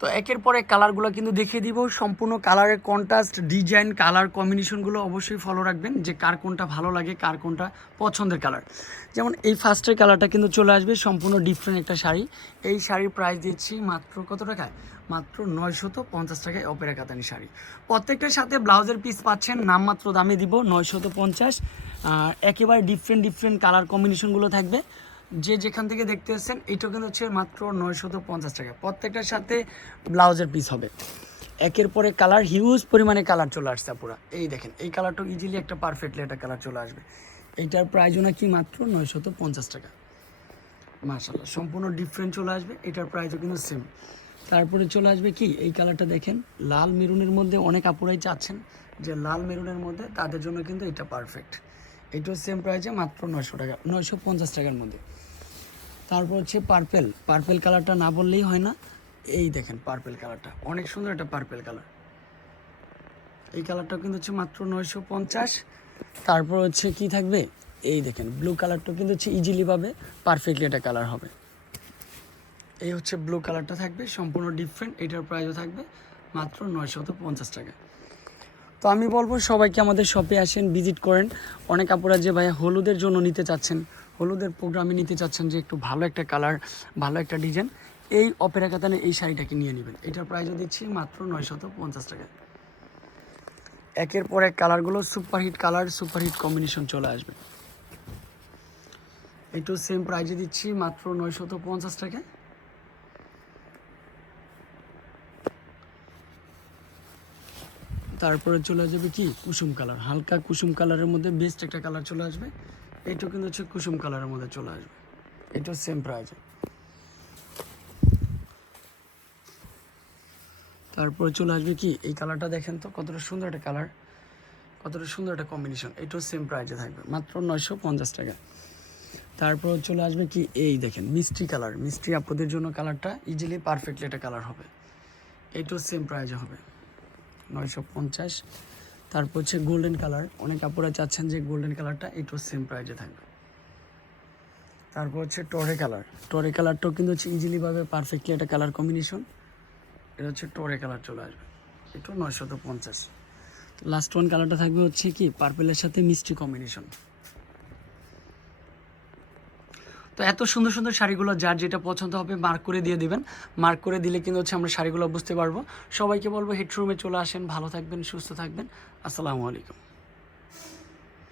তো একের পর এক কালারগুলো কিন্তু দেখিয়ে দিব, সম্পূর্ণ কালারের কন্ট্রাস্ট ডিজাইন কালার কম্বিনেশনগুলো অবশ্যই ফলো রাখবেন, যে কার কোনটা ভালো লাগে কার কোনটা পছন্দের কালার। যেমন এই ফার্স্টের কালারটা কিন্তু চলে আসবে সম্পূর্ণ ডিফারেন্ট একটা শাড়ি। এই শাড়ির প্রাইস দিচ্ছি মাত্র কত টাকায়? মাত্র 950 টাকায় অপেরা কাতানি শাড়ি। প্রত্যেকটার সাথে ব্লাউজের পিস পাচ্ছেন, নামমাত্র দামে দিব 950। আর একেবারে ডিফারেন্ট কালার কম্বিনেশনগুলো থাকবে। যে যেখান থেকে দেখতে এসেছেন এইটা কিন্তু হচ্ছে মাত্র 950 টাকা। প্রত্যেকটার সাথে ব্লাউজের পিস হবে। একের পরে কালার হিউজ পরিমাণে কালার চলে আসছে পুরা। এই দেখেন এই কালারটা ইজিলি একটা পারফেক্টলি একটা কালার চলে আসবে। এইটার প্রাইসও নাকি মাত্র 950 টাকা। মাশাআল্লাহ সম্পূর্ণ ডিফারেন্ট চলে আসবে, এটার প্রাইসও কিন্তু সেম। তারপরে চলে আসবে কি এই কালারটা দেখেন, লাল মেরুনের মধ্যে অনেক আপুরাই চাচ্ছেন যে লাল মেরুনের মধ্যে, তাদের জন্য কিন্তু এটা পারফেক্ট। এটাও সেম প্রাইসে মাত্র 900 টাকা, 950 টাকার মধ্যে। তারপর হচ্ছে পার্পেল কালারটা না বললেই হয় না। এই দেখেন পার্পেল কালারটা অনেক সুন্দর একটা পার্পেল কালার। এই কালারটা কিন্তু হচ্ছে মাত্র 950। তারপর হচ্ছে কি থাকবে, এই দেখেন ব্লু কালারটা কিন্তু হচ্ছে ইজিলি পাবে, পারফেক্টলি একটা কালার হবে। এই হচ্ছে ব্লু কালারটা থাকবে সম্পূর্ণ ডিফারেন্ট, এটার প্রাইসও থাকবে মাত্র 950 টাকা। তো আমি বলবো সবাইকে আমাদের শপে আসেন, ভিজিট করেন। অনেক আপুরা যে ভাইয়া হলুদের জন্য নিতে চাচ্ছেন, হলুদের প্রোগ্রামে নিতে চাচ্ছেন যে একটু ভালো একটা কালার, ভালো একটা ডিজাইন, এই অপেরা কাতানে এই শাড়িটাকে নিয়ে নেবেন। এটার প্রাইসও দিচ্ছি মাত্র 950 টাকা। একের পর এক কালারগুলো সুপারহিট কালার, সুপারহিট কম্বিনেশন চলে আসবে। এটাও সেম প্রাইসে দিচ্ছি মাত্র 950 টাকা। তারপরে চলে যাবে কি কুসুম কালার, হালকা কুসুম কালারের মধ্যে বেস্ট একটা কালার চলে আসবে। এটাও কিন্তু হচ্ছে কুসুম কালারের মধ্যে চলে আসবে, এটাও সেম প্রাইসে। তারপরে চলে আসবে কি এই কালারটা দেখেন তো কতটা সুন্দর একটা কালার, কতটা সুন্দর একটা কম্বিনেশন, এটাও সেম প্রাইসে থাকবে মাত্র 950 টাকা। তারপর চলে আসবে কি এই দেখেন মিষ্টি কালার, মিষ্টি আপুদের জন্য কালারটা ইজিলি পারফেক্টলি একটা কালার হবে। এটাও সেম প্রাইসে হবে 950। তারপর হচ্ছে গোল্ডেন কালার, অনেক আপুরা চাচ্ছেন যে গোল্ডেন কালারটা, এটাও সেম প্রাইসে থাকবে। তারপর হচ্ছে টরে কালার, টরে কালারটাও কিন্তু হচ্ছে ইজিলি পাবে পারফেক্টলি একটা কালার কম্বিনেশন। এটা হচ্ছে টরে কালার চলে আসবে, এটাও 950। লাস্ট ওয়ান কালারটা থাকবে হচ্ছে কি পার্পেলের সাথে মিষ্টি কম্বিনেশন। তো এত সুন্দর সুন্দর শাড়িগুলো যার যেটা পছন্দ হবে মার্ক করে দিয়ে দিবেন। মার্ক করে দিলে কিন্তু হচ্ছে আমরা শাড়িগুলো বুঝতে পারবো। সবাইকে বলবো হেডরুমে চলে আসেন, ভালো থাকবেন, সুস্থ থাকবেন। আসসালামু আলাইকুম।